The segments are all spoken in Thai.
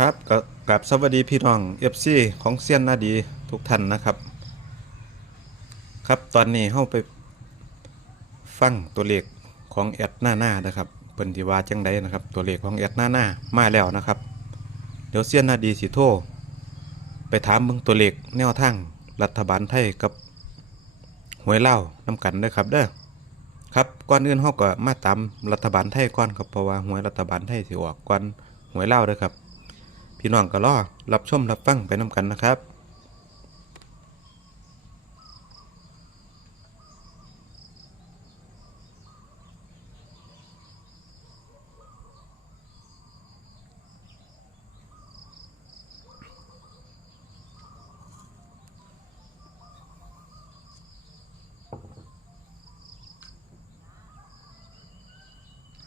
ครับกับกับสวัสดีพี่น้องเอฟซีของเซียนนาดีทุกท่านนะครับ ครับตอนนี้เข้าไปฟังตัวเลขของแอดหน้าหน้านะครับเปิ้นที่ว่าจังใดนะครับ ตัวเลขของแอดหน้าหน้ามาแล้วนะครับ เดี๋ยวเซียนนาดีสิโทไปถามเบิ่งตัวเลขแนวทางรัฐบาลไทยกับหวยเล่าวนำกันด้อครับเด้อครับก่อนอื่นเฮาก็มาตามรัฐบาลไทยก่อนครับเพราะว่าหวยรัฐบาลไทยสิออกก่อนหวยเล่าเด้อครับ พี่น้องก็รอรับชมรับฟังไปน้ำกันนะครับ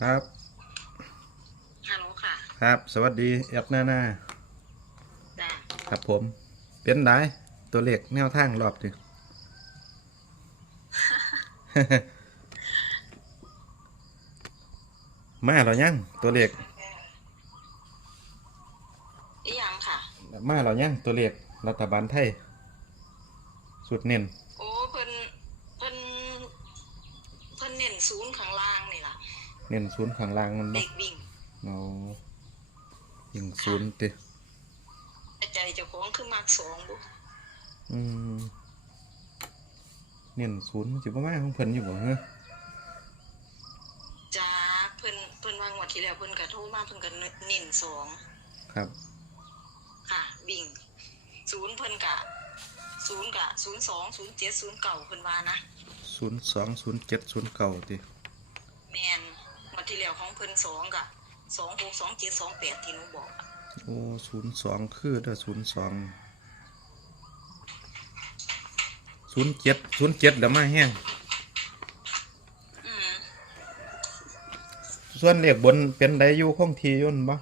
ครับ ฮัลโหลค่ะ ครับ สวัสดีแอดหน้าหน้าจ้า ครับผม เป็นไดตัวเลขแนวทางรอบดึกมาแล้วยังตัวเลขอีหยังค่ะ มาแล้วยังตัวเลขรัฐบาลไทย สุดเน้นโอ้เพิ่นเพิ่นเพิ่นเน้นศูนย์ข้างล่างนี่ล่ะเน้นศูนย์ข้างล่างมันบ่เด็กวิ่ง เอายิงศูนย์ติแต่ใจเจ้าของ คือมักสองบุอืมเน้นศูนย์มันสิบ่มาของเพิ่นอยู่บ่ฮะจ้าเพิ่นเพิ่นวางงวดที่แล้วเพิ่นก็โทรมาเพิ่นก็เน้นสองครับค่ะ วิ่งศูนย์เพิ่นกะศูนย์กะศูนย์สองศูนย์เจ็ดศูนย์เก่าเพิ่นว่านะศูนย์สองศูนย์เจ็ดศูนย์เก้าติแมนงวดที่แล้วของเพิ่นสองกะสองหกสองเจ็ดสองแปดที่หนูบอกอะ โอ้ศูนย์สองคือเด้อศูนย์สองศูนย์เจ็ดศูนย์เจ็ดเดี๋ยวมาแห้งอืมส่วนเลขบนเป็นไดอยู่คงทีอยุ่นบ่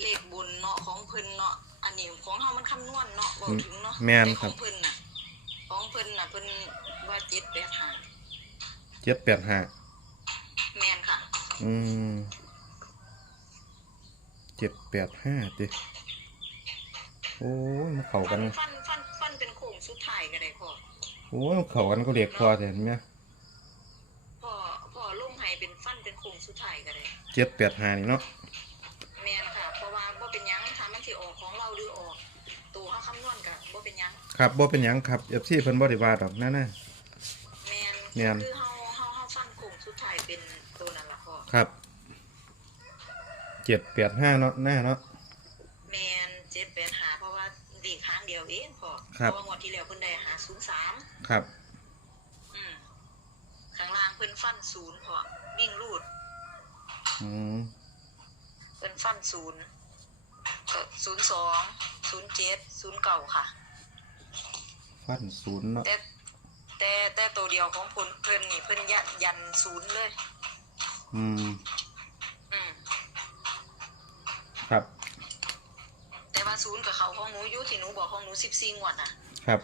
เลขบุญเนาะของเพิ่นเนาะอันนี้ของเฮามันคำนวณเนาะบอกถึงเนาะแม่นแต่คขรัอบงเพิ่นน่ะ ของเพิ่นน่ะเพิ่นว่าเจ็ดแปดห้าเจ็ดแปดห้าแม่นค่ะ อืมเจ็ดแปดห้าติโอ้ยมันเข้ากัฟันนฟันฟันฟันเป็นโค้งสุดท้ายก็ได้พ่อโอ้ยมันเข้ากันก็เรียกพอแต่เห็นไหมพ่อพ่อลงให้เป็นฟันเป็นโค้งสุดท้ายก็ได้เจ็ดแปดห้านี่เนาะแม่นค่ะเพราะว่าบ่เป็นหยังถ้ามันสิออกของเราหรือออกตัวเฮาคำนวณก็บ่เป็นหยังครับบ่เป็นหยังครับเอฟซีเพิ่นบ่ได้ว่าดอกนั่นน่ะ แม่นแม่น คือเฮาเฮาเฮาฟันโค้งสุดท้ายเป็นตัวนั้นล่ะพ่อ ครับ เจ็ดแปดห้าเนาะหน้าเนาะ แมนเจ็ดแปดหาเพราะว่าเด็กค้างเดียวเองพอครับเพราะว่างวดที่แล้วเพิ่นได้หาศูนย์สามครับ อืมข้างล่างเพิ่นฟันศูนย์พอวิ่งรูดอืมเพิ่นฟันศูนย์ก็ศูนย์สองศูนย์เจ็ดศูนย์เก่าค่ะ ฟันศูนย์เนาะแต่แต่แต่ตัวเดียวของเพิ่นเพิ่นนี่เพิ่นยันยันศูนย์เลย อืม อืม ครับ แต่ว่าศูนย์กับเขาของหนูอยู่ที่หนูบอกของหนูสิบสี่งวดน่ะ ครับ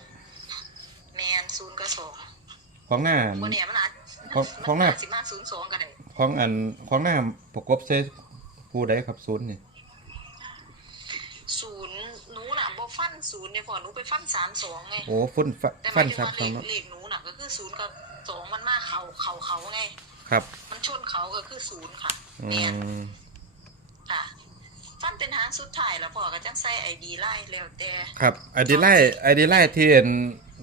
แมนศูนย์กับสองของหน้าวันนี้มันอาจของของหน้า สิมาศูนย์สองก็ได้ของอันของหน้าประกบใส่ผู้ใดครับศูนย์นี่ศูนย์หนูน่ะบ่ฟันศูนย์เนี่ยพอหนูไปฟันสามสองไง โอ้ฟุ้นฟะแต่หฟัมายนถึงซับว่าสเลองขเนาะเลขหนูน่ะก็คือศูนย์กับสองมันมาเขาเขาเขาไง ครับ มันชนเขาก็คือศูนย์ค่ะ อืเนี่ยมค่ะ ฟันเป็นหางสุดท้ายแล้วพ่อก็จังใส่ไอดีไล่แล้วแต่ครับไอดีไล่ไอดีไล่ที่เห็น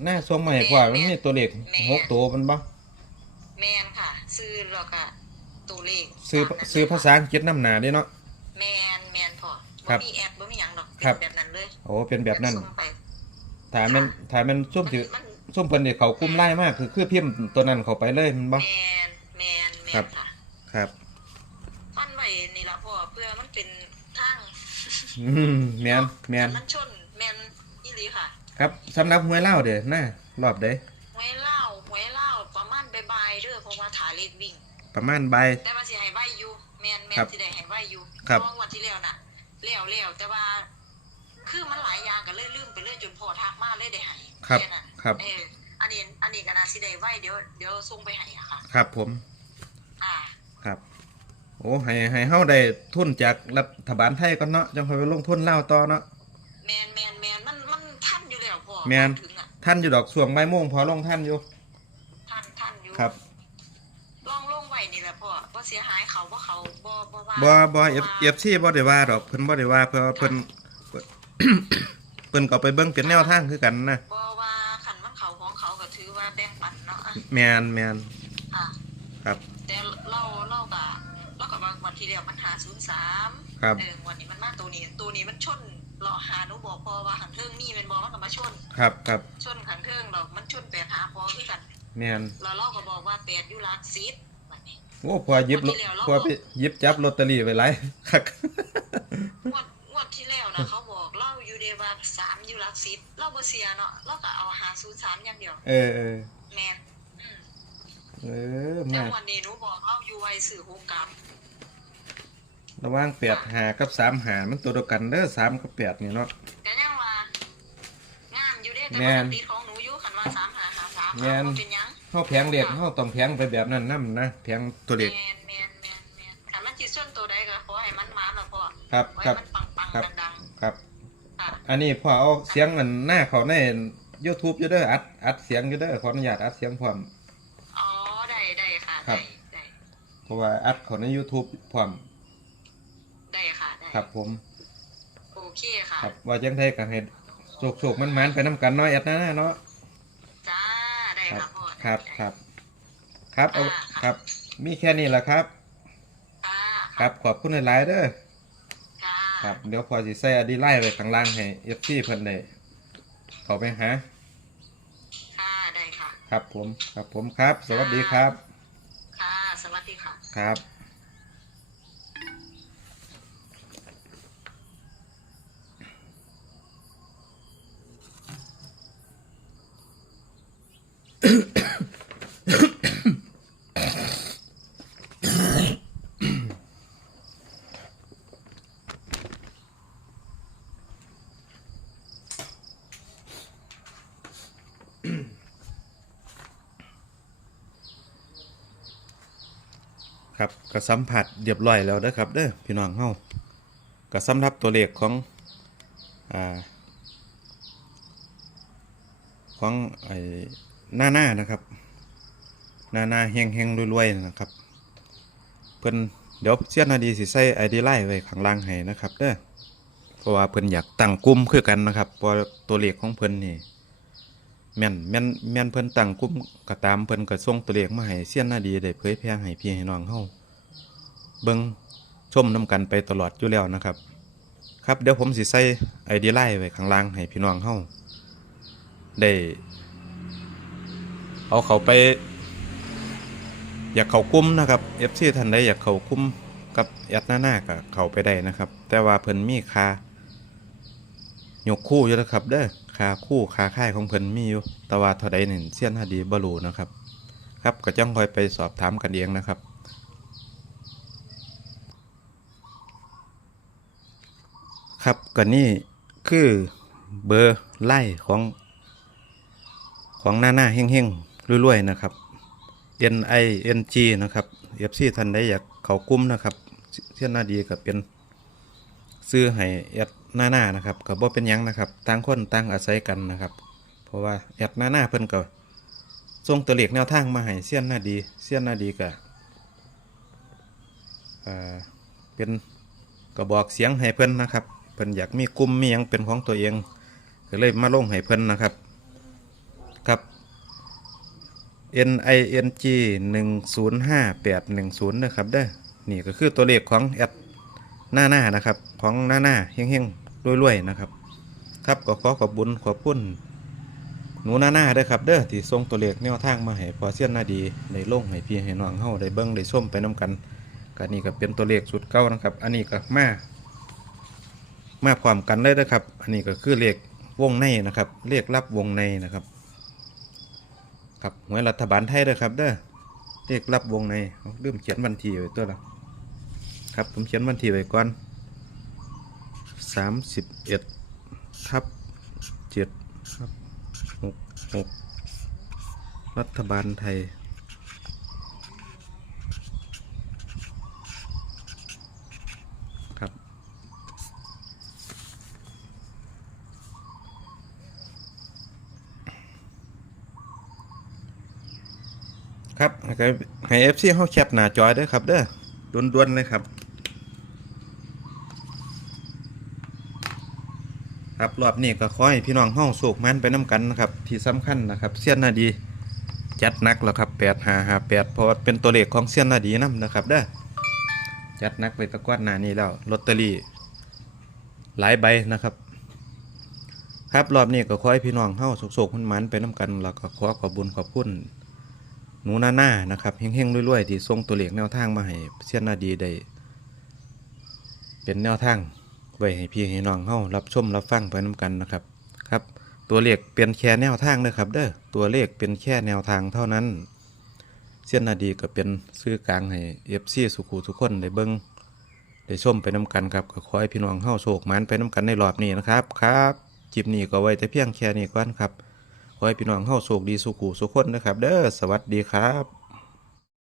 หน้าทรงใหม่กว่ามันมีตัวเลขแม่หกตัวมันบ่แมนค่ะ ซื้อแล้วก็ตัวเลขซื้อตมนั้นซื้อภาษาอังกฤษน้ำหนาเด้เนาะแมนแมนพ่อครับ่บมีแอดบ่มีหยังดอกครับเป็นแบบนั้นเลยโอ้เป็นแบบนั้นส่งไปถ้ามันถ้ามันซุ่มมันสิมันซุ่มเพิ่นนี่เขากุ้มไล่มากคือคือพิมพ์ตัวนั้นเข้าไปเลยมันบ่แมนแมนแมครับนค่ะครับ ฟันไว้นี่ล่ะพ่อเพื่อมันเป็นทาง อืมแม่นแม่นมันชนแมนอีหลีค่ะ ครับสำหรับหวยเล่าวเด้อหน้ารอบใดหวยเล่าหวยเล่าประมาณบ่ายๆเด้อเพราะว่าถาเลขวิ่ง ประมาณบ่าย แต่ว่าสิให้ใบอยู่แมนแมนครับสิได้ให้ใบอยู่ครับ เพราะว่าวันที่แล้วน่ะแล้วแล้วแต่ว่า คือมันหลายอย่างก็เลยลืมไปเลยจนพอทักมาเลยได้ให้ครับ แนั้นครับ เอออันนี้อันนี้ก็น่าสิได้ใบเดี๋ยวเดี๋ยวส่งไปให้อะค่ะ ครับผม อ่า ครับโอ้ให้ให้เฮาได้ทุนจากรัฐบาลไทยก่อนเนาะจังค่อยไปลงทุนลาวต่อเนาะ แมนแมนแมนมันมันทันอยู่แล้วพ่อแม่น ถึงอะท่านอยู่ดอกสวงใบายโมงพอลงท่านอยู่ทันทันอยู่ครับลองลงไว้นี่แหละพ่อบ่เสียหายเขาบ่เขาบ่บ่ว่าบ่บ่ว่าเอฟเอฟซีบ่ได้ว่าดอกเพิ่นบ่ได้ว่าเพิ่นเพิ่น เพิ่นก็เอาไปเบิ่งเป็นแนวทางคือกันนะบ่ว่าขันมันเขาของเขาก็ถือว่าแบ่งปันเนาะอะแมนแมนอะครับ แต่เรา ที่แล้วมันหาศูนย์สามครับเออวันนี้มันมาตัวนี้ ตัวนี้มันชนเราหาหนูบอกพอว่าขันเทิงนี่เป็นบอมันก็มาชน ครับครับชนขันเทิงเรามันชนแปดหาพอคือกันแมนเราเราก็บอกว่าแปดอยู่หลักสิบวันนี้โอ้พอหยิบลอตพอไปหยิบจับลอตเตอรี่ไว้หลายคักงวดงวดที่แล้วนะเขาบอกเราอยู่เดว่าสามอยู่หลักสิบเราบ่เสียเนาะเราก็เอาหาศูนย์สามอย่างเดียว เออเออแมนอืมเออแต่มาวันนี้หนูบอกเราอยู่ไว้สื่อหกกลับ ระหว่างแปดหากับสามหามันตัวเดียวกันเด้อสามกับแปดนี่เนาะแต่ยังว่างามอยู่เด้แต่แม่ว่านติดของหนูอยู่คันว่าสามหาหาสามแม่น บ่เป็นหยังเฮาแพงเรียกเฮาต้องแพงไปแบบนั้นนํนะแพงตัวเล็กแมนแมนแมนแมนคันมันสิส่วนตัวใดก็ขอให้มันมาแล้วพ่อครับไว้ครับมันปังปังครับดังครับ ๆค่ะอันนี้พอเอาเสียงอันหน้าเขาใน YouTube อยู่เด้ออัดอัดเสียงอยู่เด้อขออนุญาตอัดเสียงพร้อม อ๋อได้ได้ค่ะครัได้บได้เพราะว่าอัดเขาใน YouTube พร้อมได้ ค่ะได้ครับผม โอเคค่ะ ครับว่าจังไดก็ให้โศกๆมันๆไปนํกันเนาะแอดหน้าเนาะจ้า ได้ครับค่ะพ่อครับได้ครับ ครับเอาอ่าครับ มีแค่นี้แหละครับค่ะครับขอบคุณหลายๆเด้อค่ะครับเดี๋ยวพอสิใส่อดีไล่ไว้ข้างล่างให้ FC เพิ่นได้เข้าไปหาค่ะได้ค่ะ ครับผม ครับผมครับ สวัสดีครับ ค่ะ สวัสดีค่ะ ครับ ครับก็สัมผัสเรียบร้อยแล้วเด้อครับเด้อพี่น้องเฮาก็สำหรับตัวเลขของอ่าของไอ้หน้าหน้านะครับ หน้าหน้าเฮงเฮงๆรวยๆนะครับ เพิ่นเดี๋ยวเสียนาดีสิใส่ไอดีไลน์ไว้ข้างล่างให้นะครับเด้อเพราะว่าเพิ่นอยากตั้งกลุ่มคือกันนะครับเพราะตัวเลขของเพิ่นนี่ แม่นแม่นแม่นเพิ่นตั้งกลุ่มก็ตามเพิ่นก็ส่งตัวเลขมาให้เสี้ยนหน้าดีได้เผยแพร่ให้พี่ให้น้องเฮาเบิ่งชมนํกันไปตลอดอยู่แล้วนะครับ ครับเดี๋ยวผมสิใส่ ID ไลน์ไว้ข้างล่างให้พี่น้องเฮาได้ เอาเขาไป อยากเขากลุ่มนะครับ FC ท่านใดอยากเขากลุ่มกับแอดหน้าหน้าก็เขาไปได้นะครับ แต่ว่าเพิ่นมีค่ายกคู่อยู่นะครับเด้อ คาคู่คาค่ายของเพิ่นมีอยู่แต่ว่าเท่าใดนี่เสี้ยนหาดีบรูนะครับ ครับก็จ้องคอยไปสอบถามกันเองนะครับครับก็นี่คือเบอร์ไล่ของ ของหน้าหน้าเฮงๆรวยๆนะครับ N I N G นะครับ FC ท่านใดอยากเขากลุ่มนะครับเสี้ยนหน้าดีก็เป็น ซื้อให้แอดหน้าหน้านะครับกับบ่เป็นยังนะครับต่างคนต่างอาศัยกันนะครับ เพราะว่าแอดหน้าหน้าเพิ่นก็ส่งตัวเลขแนวทางมาให้เสี้ยนหน้าดีเสี้ยนหน้าดีก็เอ่อเป็นกระบอกเสียงให้เพิ่นนะครับเพิ่นอยากมีกลุ่มมียังเป็นของตัวเองก็เลยมาลงให้เพิ่นนะครับครับ N I N G หนึ่งศูนย์ห้าแปดหนึ่งศูนย์นะครับเด้อนี่ก็คือตัวเลขของแอด หน้าหน้านะครับ ของหน้าหน้าเฮงเฮงรวยรวยๆนะครับ ครับก็ขอขอบบุญขอบคุณหนูหน้าหน้าเด้อครับเด้อที่ส่งตัวเลขแนวทางมาให้พอเสียนหน้าดีในลงให้พี่ให้น้องเฮาได้เบิ่งได้ชมไปนํกันก็นี่ก็เป็นตัวเลขสุดเก่านะครับ อันนี้ก็มามาพร้อมกันเลยนะครับ อันนี้ก็คือเลขวงในนะครับ เลขรับวงในนะครับ ครับหวยรัฐบาลไทยเด้อครับเด้อเลขรับวงในเอาลืมเขียนวันที่ไว้ตัวละ ครับผมเขียนวันที่ไว้ก่อนสามสิบเอ็ดทับเจ็ดครับหกหกรัฐบาลไทย ครับ ครับให้เอฟซีเขาแคปหน้าจอยด้วยครับเด้อด่วนๆเลยครับ ครับรอบนี้ก็ขอให้พี่น้องเฮาโศกมันไปน้กันนะครับที่สำคัญนะครับเสี้ยนนาดีจัดนักแล้วครับ8558เพราะว่าเป็นตัวเลขของเสี้ยนนาดีนํนะครับเด้อจัดนักไปตะกวาดหน้านี้แล้วลอตเตอรี่หลายใบนะครับ ครับรอบนี้ก็ขอให้พี่น้องเฮาโศกๆมันๆไปน้กันแล้วก็ขอขอบุญขอบคุณหนูหน้าหน้านะครับเฮงๆรวยๆที่ส่งตัวเลขแนวทางมาให้เสี้ยนนาดีได้เป็นแนวทาง ไว้ให้พี่ให้น้องเฮารับชมรับฟังไปน้กันนะครับครับ ตัวเลขเป็นแค่แนวทางนะครับเด้อตัวเลขเป็นแค่แนวทางเท่านั้น เสี้ยนนาดีก็เป็นซื้อกลางให้ FC สุขุทุกคนได้เบิ่งได้ชมไปน้กันครับก็ขอให้พี่น้องเฮาโชคมันไปน้กันในรอบนี้นะครับครับจิบนี้ก็ไว้แต่เพียงแค่นี้ก่อนครับขอให้พี่น้องเฮาโชคดีสุขุสุขคนนะครับ เด้อสวัสดีครับ